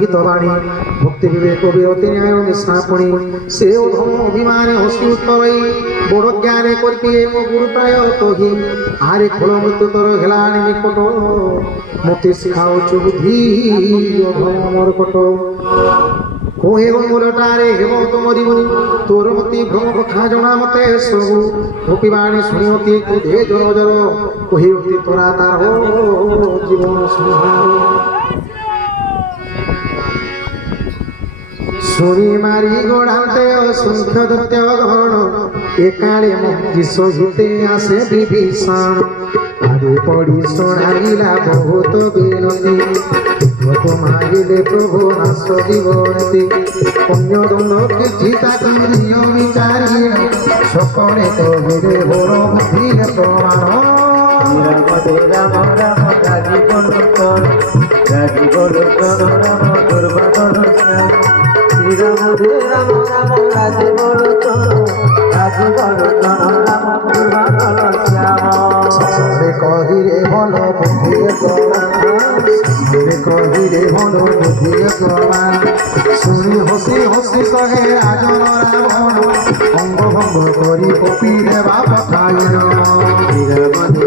हितवाणी भक्ति विवेक विरति न्याय निष्ठापणी से धर्म अभिमान हसी उत्तरई बड़ ज्ञाने करके मो गुरु प्राय तोहि आरे खोल मृत्यु तर हेलानी निकट मते शिखाउछु बुद्धि अधम मोर कट कोहे मोरटारे हेम तुमरी तोर मति भ्रम कथा जना मते सबु गोपीवाणी शुणिमती क्रोधे जर जर कोहे तोरा तार जीवन संहार শুনি মারি গোড়াতে অসংখ্য দত্ত ঘন একালে মন্ত্রী সহিতে আসে বিভীষণ আরে পড়ি শোনাইলা বহুত বিনতি লোক মারিলে প্রভু নাশ জীবনতি পুণ্য দণ্ড কিছু তাকে নিয় বিচারি সকলে কহিলে বড় বুদ্ধির প্রমাণ রাম রাম রাম রাজি বল রাম দুর্বাদন রাম রাম রাম রাজি বল রাম দুর্বাদন শ্যাম সরে কহিরে বল বুদ্ধির প্রমাণ সরে কহিরে বল বুদ্ধির প্রমাণ শুনি হসি হসি কহে রাজন রাবণ অঙ্গ ভঙ্গ করি কপি দেবা পঠাইল রাম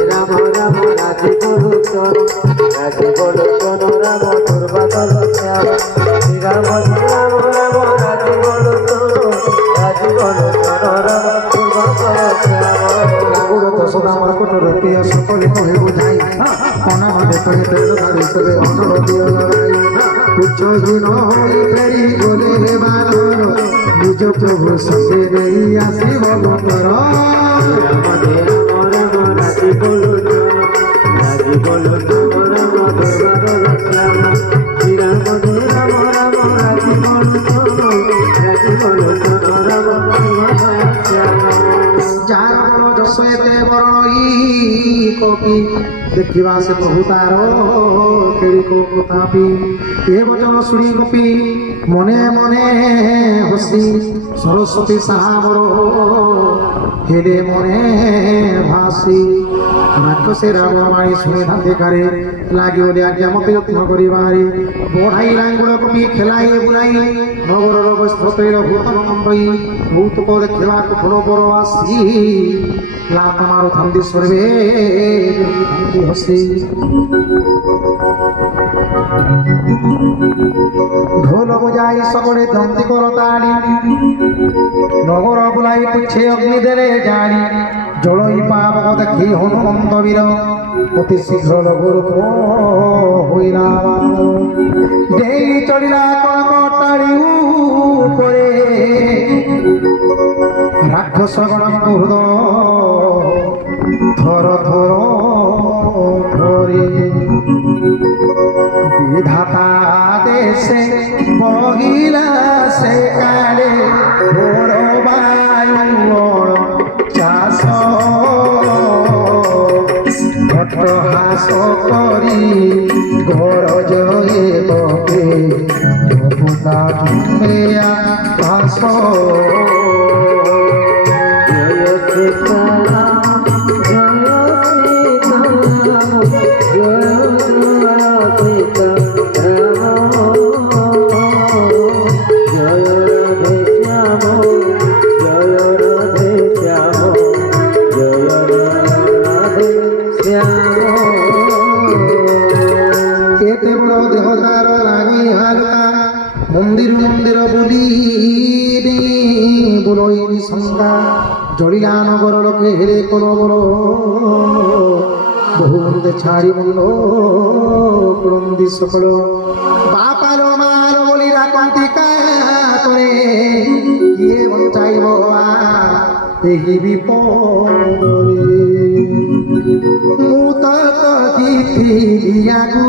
রাম রাম রাজি বল রাম দুর্বাদন শ্যাম রাম রাম রাম রাজি বল রাম দুর্বাদন শ্যাম কঠোর প্রিয় সকলে কহে বুঝাই মনে মনে কহে তেল ধারি সবে অনুরোধী তুচ্ছ হীন হই ফেরি গলে বানর নিজ প্রভু সঙ্গে নেই আসিব মন্দির রাম রাম রাজি বল রাম দুর্বাদন শ্যাম রাম রাম রাজি বল যার মন যশ এতে বরণই কপি দেখিবা সে প্রভু তার কেড়ি কোথাপি এ বচন শুনি কপি মনে মনে হসি সরস্বতী সাহা বর হেলে মনে ভাসি রাক্ষসের রাবণবাণী শুনে ধান্তিকারে লাগিলে আজ্ঞা মতে যত্ন করিবারে বড়াই লাঙ্গুল কপি খেলাই বুলাই নগরর বস্ত্রতৈল ভূতন নম্বই ভৌতুক দেখিବାକୁ ଫଳ ବର ଆସି ଲାତ ମାରୁ ଥାନ୍ତି ସର୍ବେ ହସି ঢোল বজাই সকলে ধ্বংসি কর তাড়ি নগর বুলাই পুছে অগ্নি দেলে জানি জলই পাবক দেখি হনুমন্ত বীর অতি শীঘ্র নগর হইলা দেই চড়িলা কনকটাড়ি উপরে রাক্ষস গণক হৃদয় থর থর ধরে বিধাতা দেশে বহিলা সে কালে বড় বায়ু চাষ ঘটহাস করি ঘর জয়ে বকে ভাষ মন্দির মন্দির বলি বলইনি সংজ্ঞা জড়িলা নগর লোকে হেরে কর বড় বহু মন্দে ছাড়ি মন্দ ক্রন্দি সকল বাপার মার বলি রাখন্তি করে কিয়ে বঞ্চাইব এই বিপদে মু তো দিয়াগু